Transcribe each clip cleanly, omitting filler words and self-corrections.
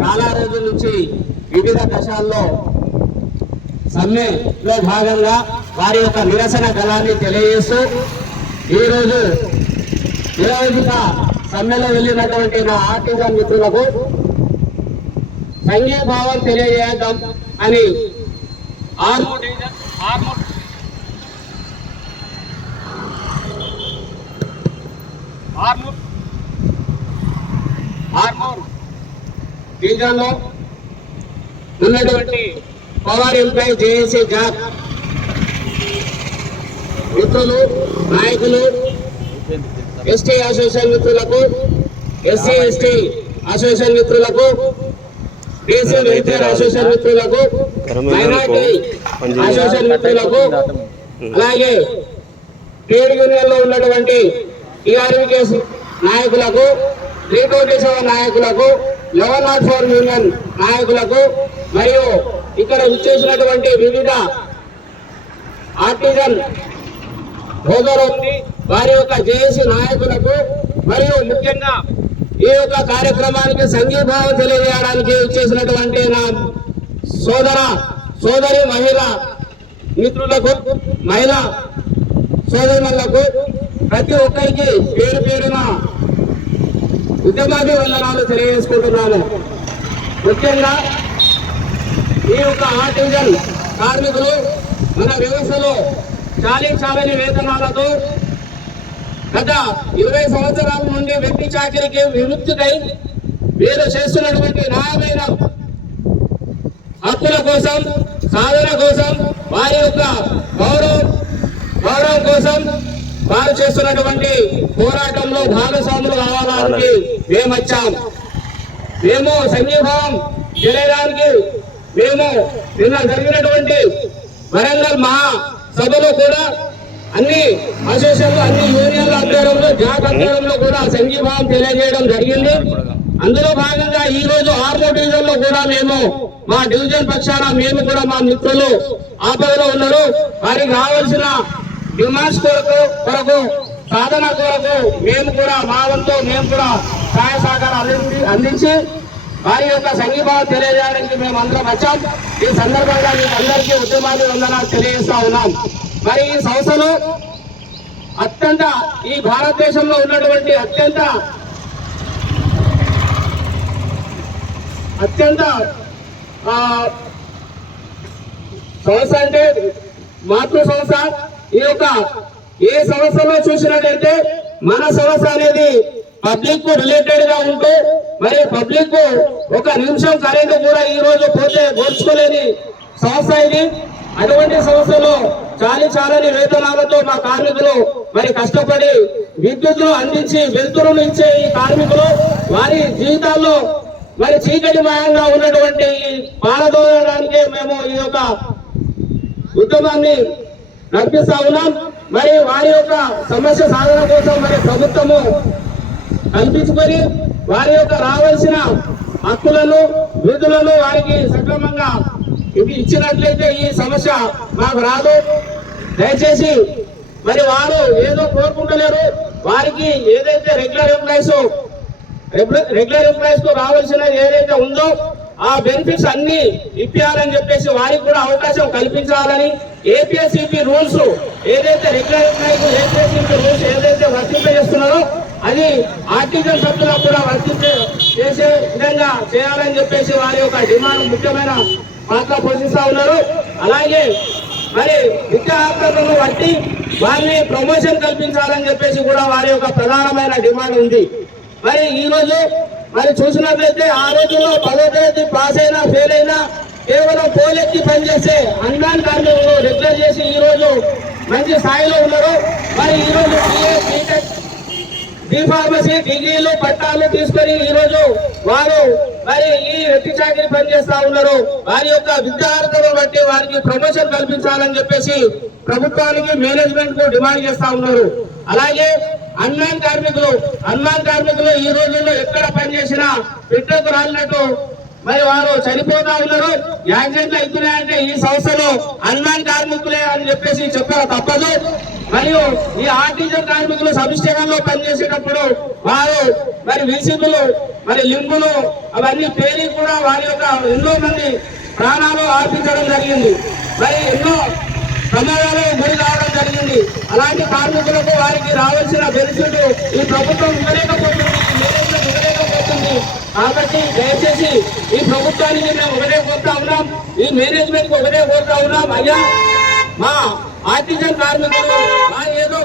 చాలా రోజుల నుంచి వివిధ దశల్లో సమ్మెలో భాగంగా వారి యొక్క నిరసన గళాన్ని తెలియజేస్తూ ఈరోజు నిరవధిక సమ్మెలో వెళ్ళినటువంటి నా ఆర్టిజన్ మిత్రులకు సంఘీభావం తెలియజేద్దాం అని ఆర్మూర్ డివిజన్లో ఉన్నటువంటి పవర్ ఎంప్లాయీ జేఏసీ జాబ్ మిత్రులు నాయకులు, ఎస్టీ అసోసియేషన్ మిత్రులకు, ఎస్సీ ఎస్టీ అసోసియేషన్ మిత్రులకు, బీసీ వెల్ఫేర్ అసోసియేషన్ మిత్రులకు, మైనార్టీ అసోసియేషన్ మిత్రులకు, అలాగే ట్రేడ్ యూనియన్ లో ఉన్నటువంటి టీఆర్వీకేస్ నాయకులకు, 327 నాయకులకు, 1104 యూనియన్ నాయకులకు మరియు ఇక్కడ విచ్చేసినటువంటి వివిధ ఆర్టిజన్ సోదరులు వారి యొక్క జేఏసీ నాయకులకు మరియు ముఖ్యంగా ఈ యొక్క కార్యక్రమానికి సంఘీభావం తెలియజేయడానికి ఇచ్చేసినటువంటి నా సోదరి మహిళా మిత్రులకు, మహిళా సోదరులకు ప్రతి ఒక్కరికి పేరు పేరున ఉద్యమాభివందనాలు తెలియజేసుకుంటున్నాను. ముఖ్యంగా ఈ యొక్క ఆర్టిజన్ కార్మికులు మన వ్యవస్థలో చాలని వేతనాలతో గత 20 సంవత్సరాల నుండి వ్యక్తి చాకరికి విముక్తికై వీరు చేస్తున్నటువంటి న్యాయమైన హక్కుల కోసం, సాధన కోసం, వారి యొక్క గౌరవం కోసం వారు చేస్తున్నటువంటి పోరాటంలో భాగస్వాములు కావడానికి మేము సంఘీభావం తెలియడానికి మేము నిన్న జరిగినటువంటి వరంగల్ మహాసభలో కూడా అన్ని అసోసియేషన్లు, అన్ని యూనియన్ల ఆధ్వర్యంలో, జాక్ ఆధ్వర్యంలో కూడా సంఘీభావం తెలియజేయడం జరిగింది. అందులో భాగంగా ఈ రోజు ఆర్మూర్ డివిజన్ లో కూడా మేము మా డివిజన్ పక్షాన మేము కూడా మా మిత్రులు ఆపదలో ఉన్నారు. వారికి రావాల్సిన డిమాండ్స్ కొరకు సాధన కొరకు మేము కూడా మా వంతు మేము కూడా సహాయ సహకారాలు అందించి వారి యొక్క సంఘీభావం తెలియజేయడానికి మేము అందరం వచ్చాం. ఈ సందర్భంగా మీకు అందరికీ ఉద్యమాభివందనాలు తెలియజేస్తా ఉన్నాం. మరి ఈ సంస్థలో ఈ భారతదేశంలో ఉన్నటువంటి అత్యంత సంస్థ అంటే మాతృ సంస్థ. ఈ యొక్క ఏ సంస్థలో చూసినట్లయితే మన సంస్థ అనేది పబ్లిక్ కు రిలేటెడ్ గా ఉంటూ మరి పబ్లిక్ కు ఒక నిమిషం కరెంటు కూడా ఈ రోజు పోతే ఓర్చుకోలేని సంస్థ ఇది. అటువంటి సంస్థలో చాలని వేతనాలతో మా కార్మికులు మరి కష్టపడి విద్యుత్తును అందించి వెలుతురును ఇచ్చే ఈ కార్మికులు వారి జీవితాల్లో మరి చీకటిమయంగా ఉన్నటువంటి పారదోలడానికే మేము ఈ యొక్క ఉద్యమాన్ని నడిపిస్తా ఉన్నాం. మరి వారి యొక్క సమస్య సాధన కోసం మరి ప్రభుత్వము కల్పించుకొని వారి యొక్క రావాల్సిన హక్కులను, విధులను వారికి సక్రమంగా ఇచ్చినట్లయితే ఈ సమస్య మాకు రాదు. దయచేసి మరి వారు ఏదో కోరుకుంటలేరు, వారికి ఏదైతే రెగ్యులర్ ఎంప్లాయీస్ కు రావాల్సిన ఏదైతే ఉందో ఆ బెనిఫిట్స్ అన్ని ఇప్పించాలని చెప్పేసి వారికి కూడా అవకాశం కల్పించాలని ఏపీఎస్సీపీ రూల్స్ ఏదైతే రెగ్యులర్ ఎంప్లాయీస్ ఏపీఎస్సీపీ రూల్స్ ఏదైతే వర్తింపజేస్తున్నారో అది ఆర్టిజన్ సభ్యులకు కూడా చేసే విధంగా చేయాలని చెప్పేసి వారి యొక్క డిమాండ్ ముఖ్యమైన పాత్ర పోషిస్తా ఉన్నారు. అలాగే మరి విద్యార్థులను బట్టి వారిని ప్రమోషన్ కల్పించాలని చెప్పేసి కూడా వారి యొక్క ప్రధానమైన డిమాండ్ ఉంది. మరి ఈ రోజు మరి చూసినట్లయితే ఆ రోజుల్లో 10వ తరగతి పాస్ అయినా ఫెయిల్ అయినా కేవలం పోలెక్కి పనిచేస్తే అన్యాన్ కార్మికులు రెగ్యులర్ చేసి ఈ రోజు మంచి స్థాయిలో ఉన్నారు. మరి ఈ రోజు బి ఫార్మసీ డిగ్రీలు పట్టాలు తీసుకొని ఈ రోజు వారు మరి ఈ వ్యక్తి చాకరీ పనిచేస్తా ఉన్నారు. వారి యొక్క విద్యార్థులను బట్టి వారికి ప్రమోషన్ కల్పించాలని చెప్పేసి ప్రభుత్వానికి, మేనేజ్మెంట్ కు డిమాండ్ చేస్తా ఉన్నారు. అలాగే అన్యాన్ కార్మికులు ఈ రోజుల్లో ఎక్కడ పనిచేసినా పెట్టకు రాలినట్టు మరి వారు చనిపోతా ఉన్నారు. యాక్సిడెంట్లు అవుతున్నాయంటే ఈ సంస్థలో అన్యాన్ కార్మికులే అని చెప్పేసి చెప్పక తప్పదు. మరియు ఈ ఆర్టిజన్ కార్మికులు సబ్స్టేషన్లో పనిచేసేటప్పుడు వారు మరి విసిబులు మరి లింబులు అవన్నీ పేరి కూడా వారి యొక్క ఎన్నో మంది ప్రాణాలు అర్పించడం జరిగింది. మరి ఎన్నో ప్రమాదాలు గురి కావడం జరిగింది. అలాంటి కార్మికులకు వారికి రావాల్సిన బెనిఫిట్ ఈ ప్రభుత్వం ఇవ్వలేకపోతుంది, మేనేజ్మెంట్ ఇవ్వలేకపోతుంది. కాబట్టి దయచేసి ఈ ప్రభుత్వానికి మేము ఒకటే కోరుతా ఉన్నాం, ఈ మేనేజ్మెంట్ కి ఒకటే కోరుతా ఉన్నాం, అయ్యా మా ఆర్టిజన్ కార్మికులు ఏదో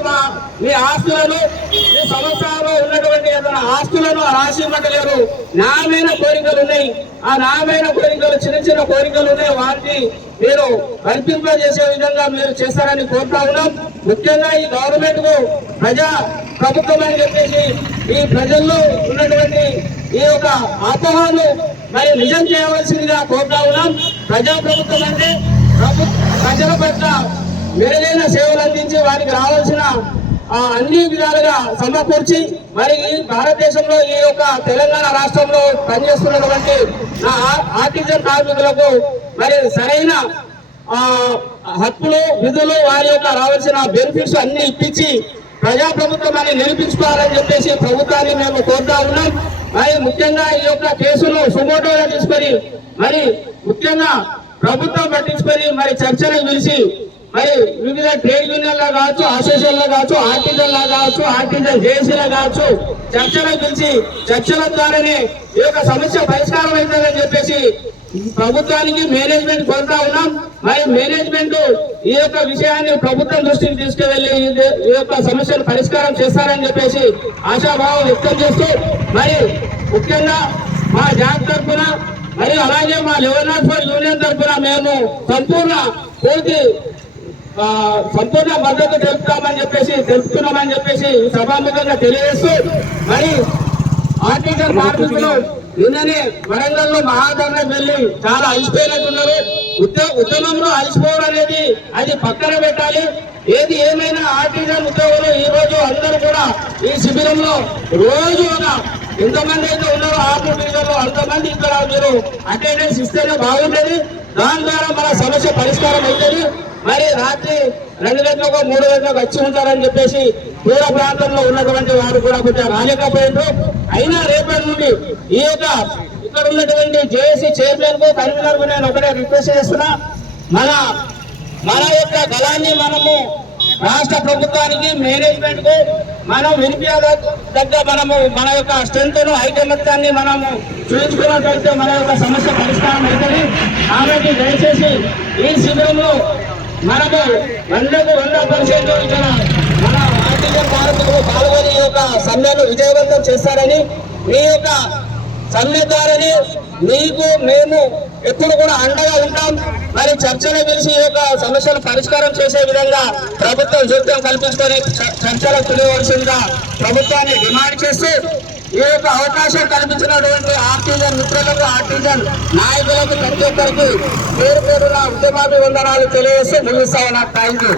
మీ ఆస్తులను మీ సంవత్సరాల్లో ఉన్నటువంటి ఏదైనా ఆస్తులను రాసివ్వట్లేరు. న్యాయమైన కోరికలు ఉన్నాయి, ఆ న్యాయమైన కోరికలు చిన్న చిన్న కోరికలు ఉన్నాయి, వాటిని మీరు వర్తింపజేసే విధంగా మీరు చేస్తారని కోరుతా ఉన్నాం. ముఖ్యంగా ఈ గవర్నమెంట్ కు ప్రజా ప్రభుత్వం అని చెప్పేసి ఈ ప్రజల్లో ఉన్నటువంటి ఈ యొక్క అపోహలు మరి నిజం చేయవలసిందిగా కోరుతా ఉన్నాం. ప్రజా ప్రభుత్వం అంటే ప్రజల పట్ల మెరుగైన సేవలు అందించి వారికి రావాల్సిన అన్ని విధాలుగా సమకూర్చి మరి భారతదేశంలో ఈ యొక్క తెలంగాణ రాష్ట్రంలో పనిచేస్తున్నటువంటి ఆర్టిజన్ కార్మికులకు మరి సరైన హక్కులు విధులు వారి యొక్క రావాల్సిన బెనిఫిట్స్ అన్ని ఇప్పించి ప్రజాప్రభుత్వాన్ని నిరూపించుకోవాలని చెప్పేసి ప్రభుత్వాన్ని మేము కోరుతా ఉన్నాం. మరి ముఖ్యంగా ఈ యొక్క కేసును సుమోటోగా తీసుకొని మరి ముఖ్యంగా ప్రభుత్వం పట్టించుకొని మరి చర్చలకు పిలిచి మరి వివిధ ట్రేడ్ యూనియన్లో కావచ్చు, అసోసియేషన్లో కావచ్చు, ఆర్టిజన్లో కావచ్చు, ఆర్టిజన్ జేఏసీలో కావచ్చు చర్చలకు పిలిచి చర్చల ద్వారానే ఈ యొక్క సమస్య పరిష్కారం అవుతుందని చెప్పేసి ప్రభుత్వానికి మేనేజ్మెంట్ కోరుతా ఉన్నాం. మరి మేనేజ్మెంట్ ఈ యొక్క విషయాన్ని ప్రభుత్వం దృష్టికి తీసుకువెళ్లి ఈ యొక్క సమస్యను పరిష్కారం చేస్తారని చెప్పేసి ఆశాభావం వ్యక్తం చేస్తూ మరి ముఖ్యంగా మా జాబ్ తరఫున మరియు అలాగే మా 1104 యూనియన్ తరఫున మేము సంపూర్ణ మద్దతు తెలుపుతున్నామని చెప్పేసి సభాముఖంగా తెలియజేస్తూ మరి ఆర్టిజన్ కార్మికులు నిన్ననే వరంగల్ లో మహాధరణ వెళ్లి చాలా అలసిపోయినట్టున్నారు. ఉద్యమంలో అలసిపోవడం అనేది అది పక్కన పెట్టాలి. ఏది ఏమైనా ఆర్టిజన్ ఉద్యోగులు ఈ రోజు అందరూ కూడా ఈ శిబిరంలో రోజు ఎంతమంది అయితే ఉన్నారో ఆర్మూర్ డివిజన్లో అంతమంది ఇక్కడ మీరు అటెండెన్స్ ఇస్తేనే బాగుండేది. దాని ద్వారా మన సమస్య పరిష్కారం అవుతుంది. మరి రాత్రి 2 గంటలకు 3 గంటలకు వచ్చి ఉంటారని చెప్పేసి దూర ప్రాంతంలో ఉన్నటువంటి వారు కూడా కొంచెం రాలేకపోయారు. అయినా రేపటి నుండి ఈ యొక్క ఇక్కడ ఉన్నటువంటి జేఏసీ చైర్మన్ కు కన్వీనర్ కు నేను ఒకటే రిక్వెస్ట్ చేస్తున్నా, మన యొక్క గలాన్ని మనము రాష్ట్ర ప్రభుత్వానికి మేనేజ్మెంట్ కు మనం వినిపించదగ్గ మన యొక్క స్ట్రెంత్ ను ఐకమత్యాన్ని మనము చూపించుకున్నట్లయితే మన యొక్క సమస్య పరిష్కారం అవుతుంది. కాబట్టి దయచేసి ఈ శిబిరంలో మనము 100% ఇక్కడ మన ఆర్టిజన్ కార్మికులు పాల్గొని ఈ యొక్క సమ్మెను విజయవంతం చేస్తారని, మీ యొక్క సమ్మె ద్వారానే మీకు మేము ఎప్పుడు కూడా అండగా ఉంటాం. మరి చర్చలు పిలిచి ఈ యొక్క సమస్యలు పరిష్కారం చేసే విధంగా ప్రభుత్వం జోక్యం కల్పించుకొని చర్చలకు పిలవలసిందిగా ప్రభుత్వాన్ని డిమాండ్ చేస్తూ ఈ యొక్క అవకాశం కల్పించినటువంటి ఆర్టిజన్ మిత్రులకు, ఆర్టిజన్ నాయకులకు ప్రతి ఒక్కరికి పేరు పేరున ఉద్యమాభివందనాలు తెలియజేస్తూ ముగిస్తా ఉన్నారు. Thank you.